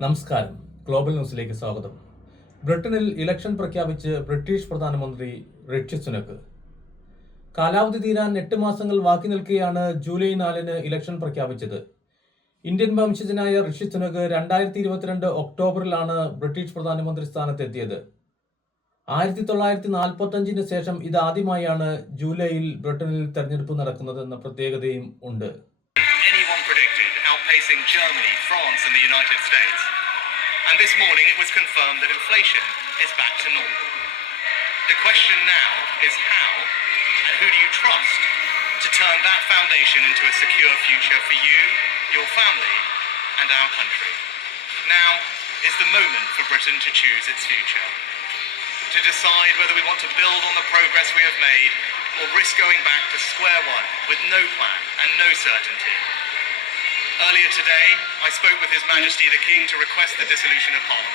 നമസ്കാരം. ഗ്ലോബൽ ന്യൂസിലേക്ക് സ്വാഗതം. ബ്രിട്ടനിൽ ഇലക്ഷൻ പ്രഖ്യാപിച്ച് ബ്രിട്ടീഷ് പ്രധാനമന്ത്രി ഋഷി സുനക് കാലാവധി തീരാൻ എട്ട് മാസങ്ങൾ ബാക്കി നിൽക്കെയാണ് ജൂലൈ നാലിന് ഇലക്ഷൻ പ്രഖ്യാപിച്ചത്. ഇന്ത്യൻ വംശജനായ ഋഷി സുനക് രണ്ടായിരത്തി ഇരുപത്തിരണ്ട് ഒക്ടോബറിലാണ് ബ്രിട്ടീഷ് പ്രധാനമന്ത്രി സ്ഥാനത്തെത്തിയത്. ആയിരത്തി തൊള്ളായിരത്തി നാൽപ്പത്തി അഞ്ചിന് ശേഷം ഇതാദ്യമായാണ് ജൂലൈയിൽ ബ്രിട്ടനിൽ തെരഞ്ഞെടുപ്പ് നടക്കുന്നതെന്ന പ്രത്യേകതയും ഉണ്ട്. Outpacing Germany, France, and the United States. And this morning it was confirmed that inflation is back to normal. The question now is how and who do you trust to turn that foundation into a secure future for you, your family, and our country? Now is the moment for Britain to choose its future. To decide whether we want to build on the progress we have made or risk going back to square one with no plan and no certainty. Earlier today, I spoke with His Majesty the King to request the dissolution of Parliament.